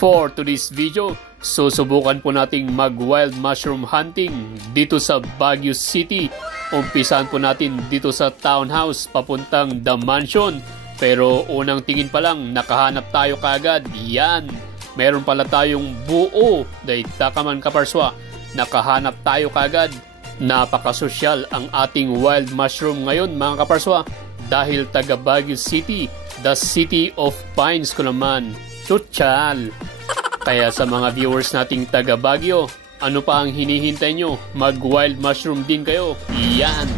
For today's video, susubukan po nating mag-wild mushroom hunting dito sa Baguio City. Umpisahan po natin dito sa townhouse papuntang The Mansion. Pero unang tingin pa lang, nakahanap tayo kaagad. Yan, meron pala tayong buo. Dahil takaman kaparswa, nakahanap tayo kaagad. Napakasosyal ang ating wild mushroom ngayon mga kaparswa. Dahil taga Baguio City, the city of pines ko naman. Tutsal! Kaya sa mga viewers nating taga Baguio, ano pa ang hinihintay nyo? Mag-wild mushroom din kayo. Yan!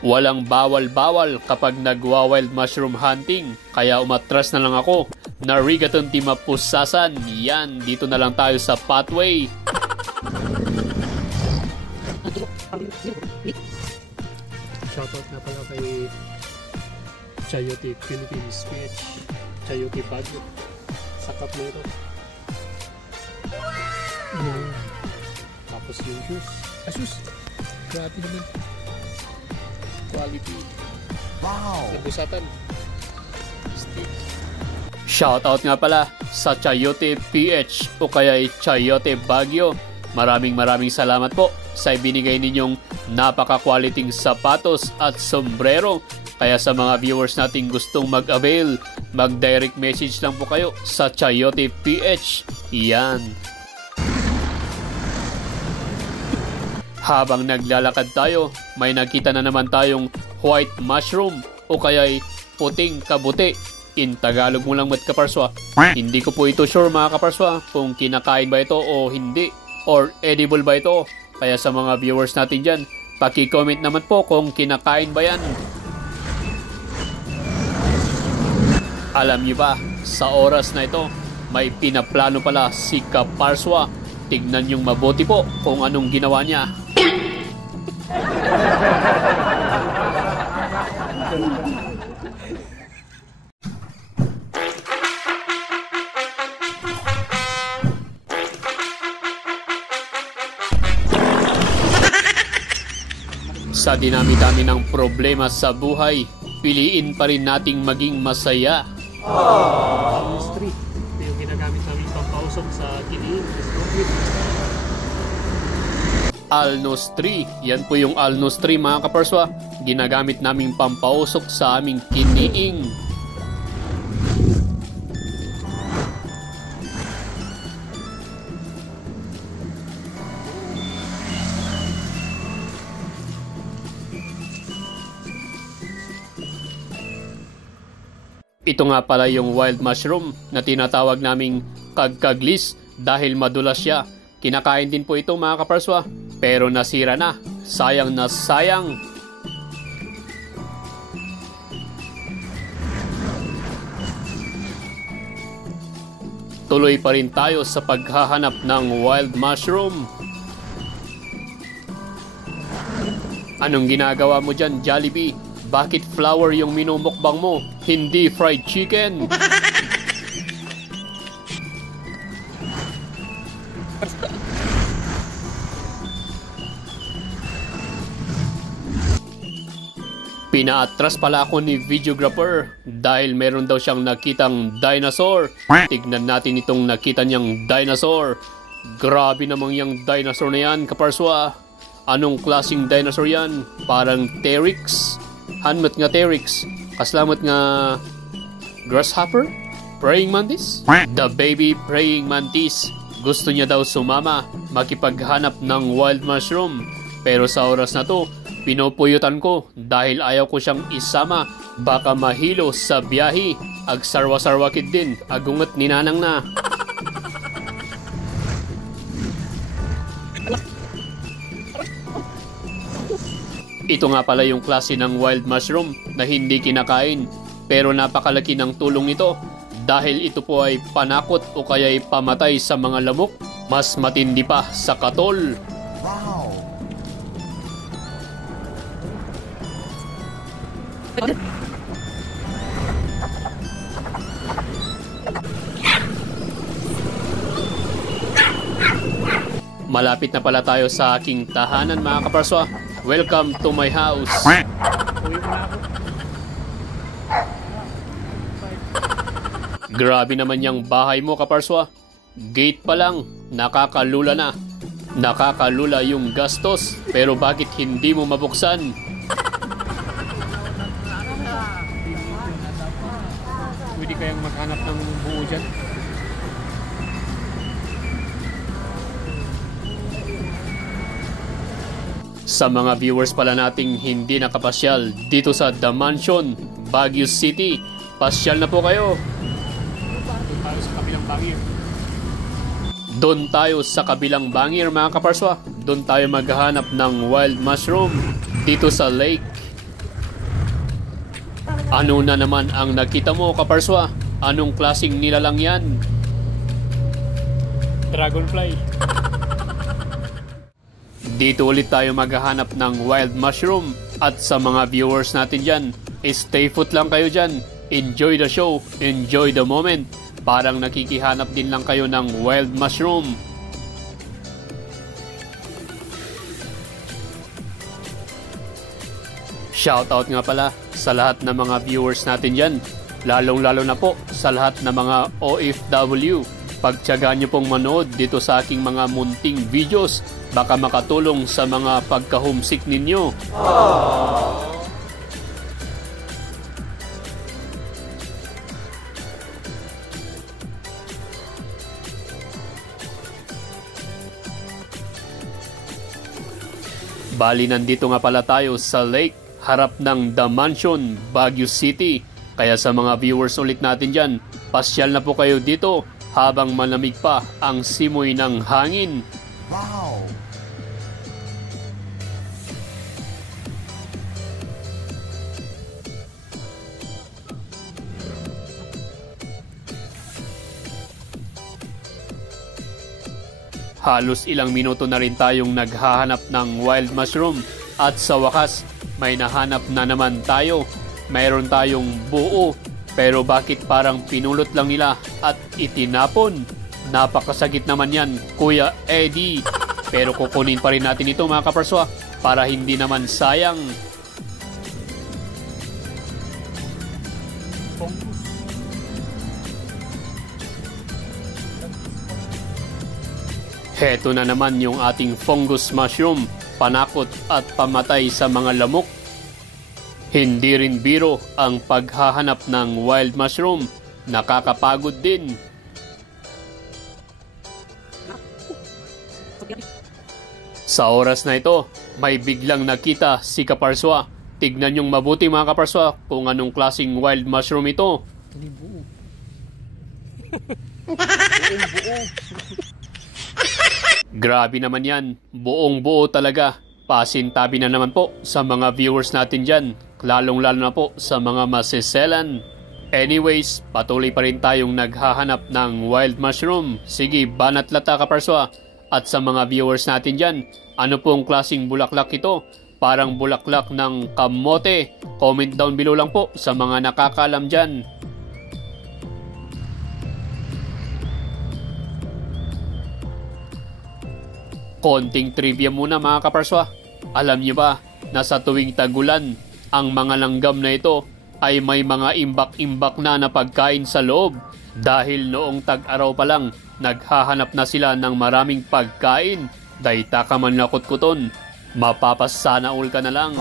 Walang bawal-bawal kapag nagwa-wild mushroom hunting, kaya umatras na lang ako. Narigaton timapusasan, yan, dito na lang tayo sa pathway. Shoutout na pala kay Chayote Philippines PH, Chayote Baguio. Sakap na ito. Tapos yung shoes. Shoes! Grabe naman. Quality. Wow! Nabusatan. Stick. Shoutout nga pala sa Chayote PH o kaya Chayote Baguio. Maraming salamat po sa ibinigay ninyong napaka-quality sapatos at sombrero. Kaya sa mga viewers nating gustong mag-avail, mag-direct message lang po kayo sa Chayote PH. Yan. Habang naglalakad tayo, may nakita na naman tayong white mushroom o kaya'y puting kabuti. In Tagalog mo lang mat kaparswa. Hindi ko po ito sure mga kaparswa kung kinakain ba ito o hindi, or edible ba ito. Kaya sa mga viewers natin dyan, paki-comment naman po kung kinakain ba yan. Alam niyo ba, sa oras na ito, may pinaplano pala si Kaparswa. Tignan yung mabuti po kung anong ginawa niya. Sa dinami-dami ng problema sa buhay, piliin pa rin nating maging masaya. Alnos 3. Ito yung ginagamit namin pampausok sa kiniin. Alnos 3. Yan po yung Alnos 3 mga kaparswa. Ginagamit naming pampausok sa aming kiniing. Ito nga pala yung wild mushroom na tinatawag naming kagkaglis dahil madulas siya. Kinakain din po ito mga kaparswa, pero nasira na. Sayang na sayang. Tuloy pa rin tayo sa paghahanap ng wild mushroom. Anong ginagawa mo dyan, Jollibee? Bakit flour yung minumukbang mo? Hindi fried chicken. Pinaatras pala ako ni videographer dahil meron daw siyang nakitang dinosaur. Tignan natin itong nakita niyang dinosaur. Grabe namang yung dinosaur na yan, kaparswa. Anong klaseng dinosaur yan? Parang T-Rex. Hanmat nga T-Rex. Kaslamat nga grasshopper? Praying mantis? The baby praying mantis. Gusto niya daw sumama, makipaghanap ng wild mushroom. Pero sa oras na to, pinupuyutan ko dahil ayaw ko siyang isama. Baka mahilo sa biyahe. Agsarwa-sarwakid din, agungat ninanang na. Ito nga pala yung klase ng wild mushroom na hindi kinakain. Pero napakalaki ng tulong nito dahil ito po ay panakot o kaya ay pamatay sa mga lamok. Mas matindi pa sa katol. Wow! Malapit na pala tayo sa aking tahanan mga kaparswa. Welcome to my house. Grabe naman yung bahay mo kaparswa. Gate pa lang, nakakalula na. Nakakalula yung gastos, pero bakit hindi mo mabuksan? Pwede kayang maghanap ng buo dyan. Sa mga viewers pala nating hindi nakapasyal dito sa The Mansion, Baguio City, pasyal na po kayo. Doon tayo sa kabilang bangir. Doon tayo sa kabilang bangir mga kaparswa. Doon tayo maghahanap ng wild mushroom dito sa lake. Ano na naman ang nakita mo kaparswa? Anong klaseng nilalang yan? Dragonfly. Dito ulit tayo maghahanap ng wild mushroom. At sa mga viewers natin dyan, stay put lang kayo dyan. Enjoy the show, enjoy the moment. Parang nakikihanap din lang kayo ng wild mushroom. Shoutout nga pala sa lahat ng mga viewers natin dyan. Lalong-lalo na po sa lahat ng mga OFW. Pagtiyagaan nyo pong manood dito sa aking mga munting videos. Baka makatulong sa mga pagka-homesick ninyo. Bali, nandito nga pala tayo sa lake, harap ng The Mansion, Baguio City. Kaya sa mga viewers ulit natin dyan, pasyal na po kayo dito habang malamig pa ang simoy ng hangin. Wow! Halos ilang minuto na rin tayong naghahanap ng wild mushroom at sa wakas may nahanap na naman tayo. Mayroon tayong buo pero bakit parang pinulot lang nila at itinapon? Napakasagit naman yan Kuya Eddie. Pero kukunin pa rin natin ito mga kaparswa para hindi naman sayang. Heto na naman yung ating fungus mushroom, panakot at pamatay sa mga lamok. Hindi rin biro ang paghahanap ng wild mushroom, nakakapagod din. Sa oras na ito, may biglang nakita si kaparswa. Tignan yung mabuti mga kaparswa kung anong klaseng wild mushroom ito. Buo. Grabe naman yan, buong buo talaga. Pasintabi na naman po sa mga viewers natin dyan, lalong-lalo na po sa mga masiselan. Anyways, patuloy pa rin tayong naghahanap ng wild mushroom. Sige, banat lata kaparswa. At sa mga viewers natin dyan, ano pong klaseng bulaklak ito? Parang bulaklak ng kamote. Comment down below lang po sa mga nakakaalam dyan. Konting trivia muna mga kaparswa. Alam niyo ba na sa tuwing tagulan, ang mga langgam na ito ay may mga imbak-imbak na pagkain sa loob. Dahil noong tag-araw pa lang, naghahanap na sila ng maraming pagkain. Dayta ka man lakot kuton. Mapapasana all ka na lang.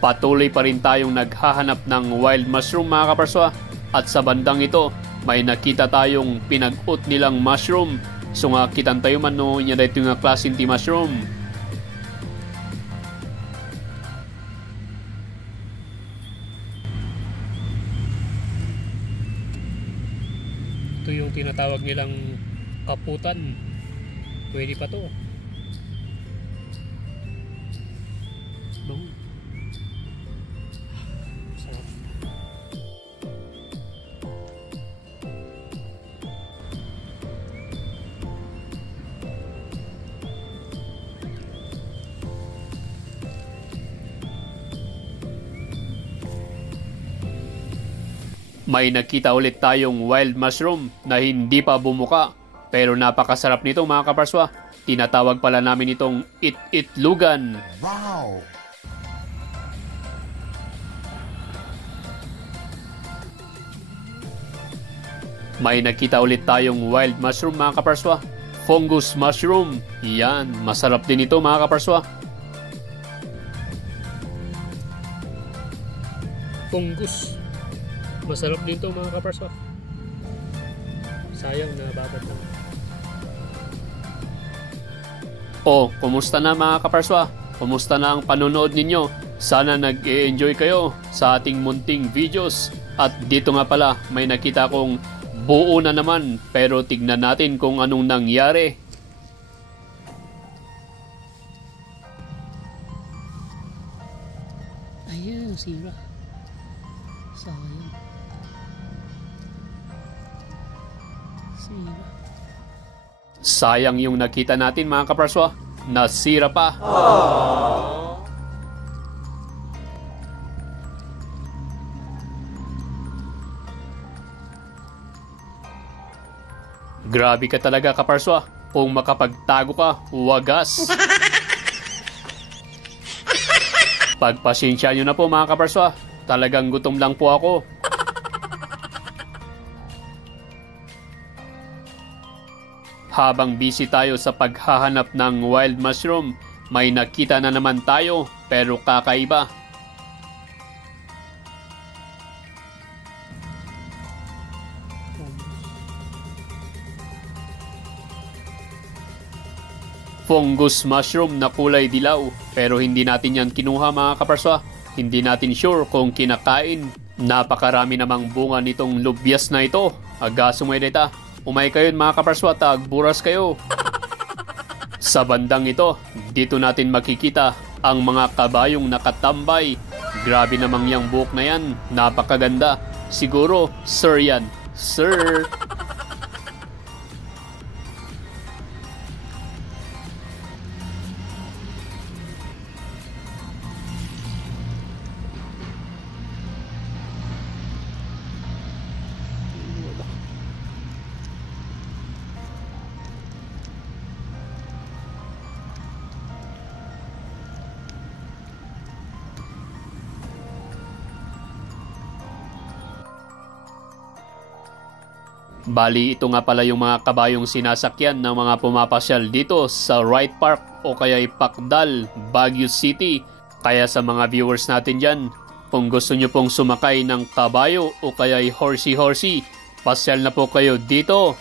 Patuloy pa rin tayong naghahanap ng wild mushroom mga kaparswa. At sa bandang ito, may nakita tayong pinag-ut nilang mushroom. So nga kitan tayo man no, niya dito nga klaseng ti mushroom. Ito yung tinatawag nilang kaputan. Pwede pa to. Sarap. May nakita ulit tayong wild mushroom na hindi pa bumuka. Pero napakasarap nito mga kaparswa. Tinatawag pala namin itong it-itlugan. Wow! May nakita ulit tayong wild mushroom mga kaparswa. Fungus mushroom. Yan, masarap din ito mga kaparswa. Fungus. Masarap din ito mga kaparswa. Sayang na babad lang. Oh, kumusta na mga kaparswa? Kumusta na ang panonood ninyo? Sana nag-e-enjoy kayo sa ating munting videos. At dito nga pala, may nakita kong buo na naman. Pero tignan natin kung anong nangyari. Ayun, sira. Sayang. Sira. Sayang yung nakita natin mga kaparswa. Nasira pa. Grabe ka talaga kaparswa. Kung makapagtago ka, wagas. Pagpasensya nyo na po mga kaparswa. Talagang gutom lang po ako. Habang busy tayo sa paghahanap ng wild mushroom, may nakita na naman tayo pero kakaiba. Fungus mushroom na kulay dilaw pero hindi natin yan kinuha mga kaparswa. Hindi natin sure kung kinakain. Napakarami namang bunga nitong lubyas na ito. Agasumay dita. Umay kayo mga kaparswa, tagburas kayo. Sa bandang ito, dito natin makikita ang mga kabayong nakatambay. Grabe namang yung buhok na yan, napakaganda. Siguro, sir yan. Sir! Bali, ito nga pala yung mga kabayong sinasakyan ng mga pumapasyal dito sa Wright Park o kaya'y Pakdal, Baguio City. Kaya sa mga viewers natin dyan, kung gusto nyo pong sumakay ng kabayo o kaya'y horsey-horsey, pasyal na po kayo dito.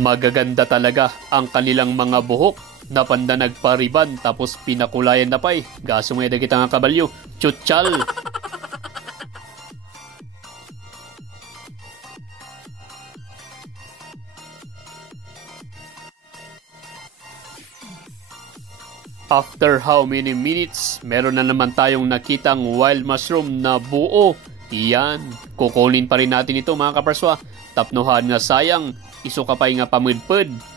Magaganda talaga ang kanilang mga buhok. Napanda nagpariban tapos pinakulayan na pa'y. Gasumay na kita nga kabalyo. Chuchal! After how many minutes, meron na naman tayong nakitang wild mushroom na buo. Iyan, kukunin pa rin natin ito mga kaparswa. Tapnuhan nga sayang, iso ka pa'y nga pamudpud.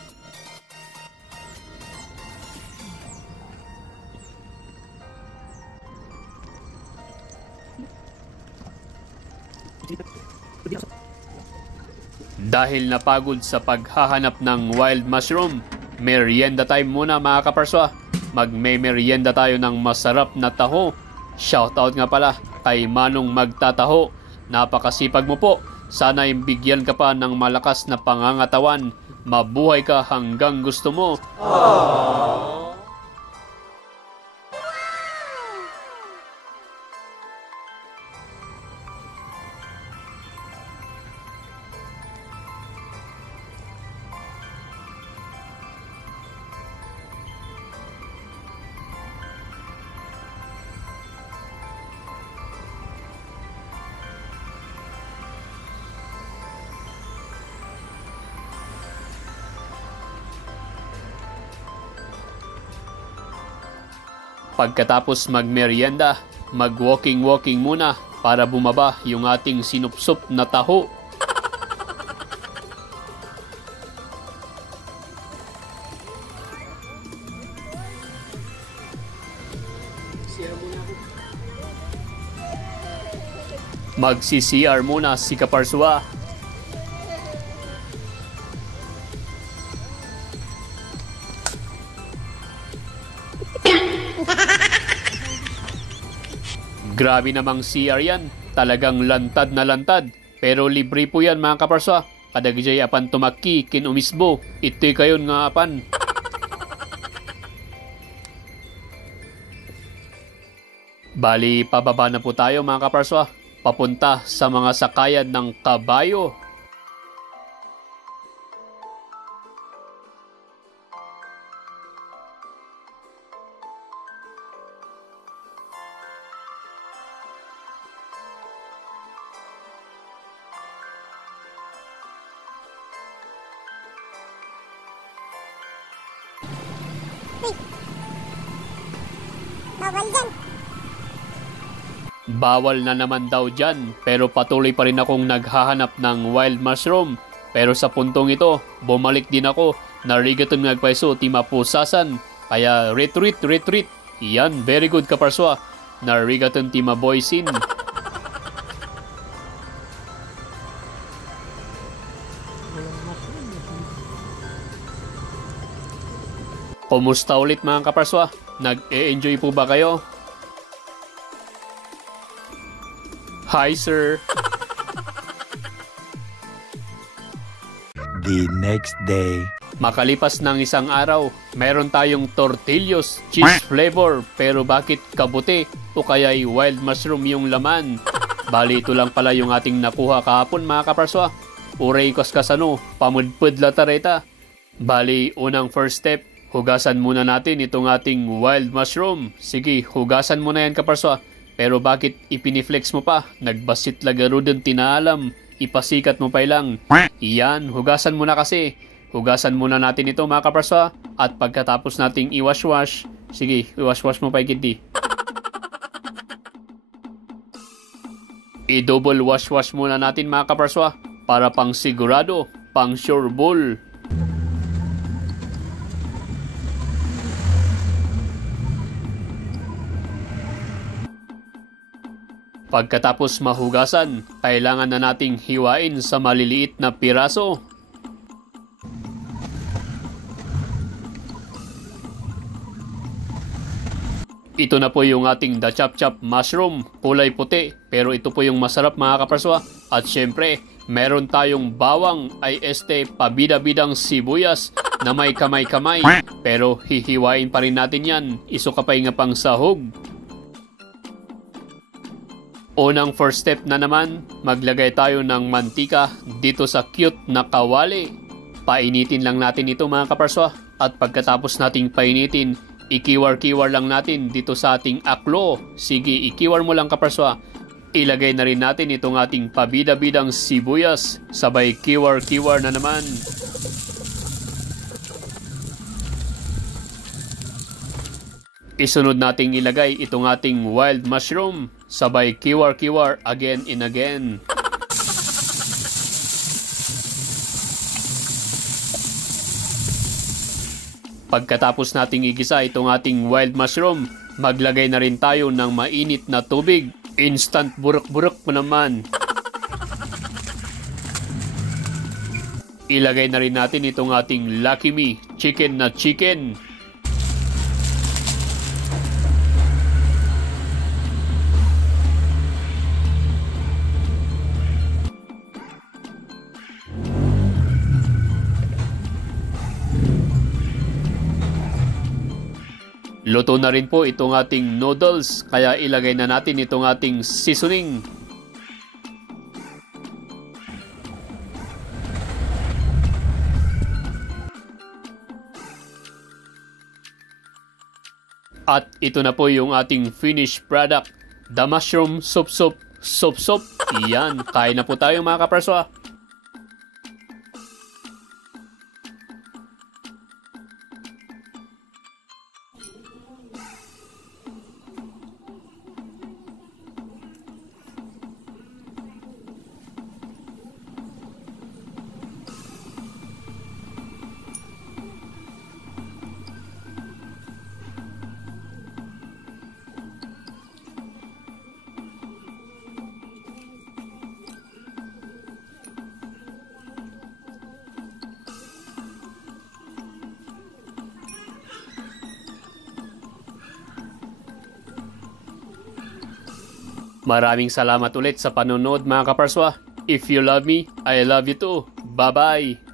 Dahil napagod sa paghahanap ng wild mushroom, merienda time muna mga kaparswa. Magme-merienda tayo ng masarap na taho. Shoutout nga pala kay Manong Magtataho. Napakasipag mo po. Sana'y bigyan ka pa ng malakas na pangangatawan. Mabuhay ka hanggang gusto mo. Pagkatapos magmerienda, mag-walking-walking muna para bumaba yung ating sinupsup na taho. Magsi-CR muna si Kaparswa. Grabe namang CR yan. Talagang lantad na lantad. Pero libre po yan mga Kaparswa. Kadagijay apan tumakki kin umisbo. Ito'y kayon nga apan. Bali, pababa na po tayo mga Kaparswa. Papunta sa mga sakayan ng kabayo. Bawal dyan. Bawal na naman daw dyan, pero patuloy pa rin akong naghahanap ng wild mushroom. Pero sa puntong ito, bumalik din ako. Narigatong nagpaiso ti mapusasan. Kaya retreat. Yan, very good Kaparswa. Narigatong ti maboysin. Kumusta ulit mga Kaparswa? Nag-e-enjoy po ba kayo? Hi sir! The next day. Makalipas ng isang araw, meron tayong tortillos, cheese flavor, pero bakit kabuti o kaya'y wild mushroom yung laman? Bali ito lang pala yung ating nakuha kahapon mga Kaparswa. Uray kaskasano, pamudpud latareta. Bali, unang first step, hugasan muna natin itong ating wild mushroom. Sige, hugasan mo na yan Kaparswa. Pero bakit ipiniflex mo pa? Nagbasit lagaro din tinaalam. Ipasikat mo pa lang. Iyan, hugasan mo na kasi. Hugasan muna natin ito mga Kaparswa. At pagkatapos nating iwash-wash, sige, iwash-wash mo pa ikiti. I-double wash-wash muna natin mga Kaparswa. Para pang sigurado, pang sure ball. Pagkatapos mahugasan, kailangan na nating hiwain sa maliliit na piraso. Ito na po yung ating the chop mushroom, kulay puti, pero ito po yung masarap mga Kaparswa. At syempre, meron tayong bawang ay pabida-bidang sibuyas na may kamay-kamay, pero hihiwain pa rin natin yan, isukapay nga pang sahog. Unang first step na naman, maglagay tayo ng mantika dito sa cute na kawali. Painitin lang natin ito mga Kaparswa. At pagkatapos nating painitin, ikiwar-kiwar lang natin dito sa ating aklo. Sige, ikiwar mo lang Kaparswa. Ilagay na rin natin itong ating pabida-bidang sibuyas. Sabay kiwar-kiwar na naman. Isunod nating ilagay itong ating wild mushroom. Sabay kiwar-kiwar again and again. Pagkatapos nating igisa itong ating wild mushroom, maglagay na rin tayo ng mainit na tubig. Instant buruk-buruk mo naman. Ilagay na rin natin itong ating Lucky Me chicken na chicken. Luto na rin po itong ating noodles, kaya ilagay na natin itong ating seasoning. At ito na po yung ating finished product, the mushroom soup soup. Iyan, kain na po tayo mga kaperswa. Maraming salamat ulit sa panonood mga kaperswa. If you love me, I love you too. Bye-bye!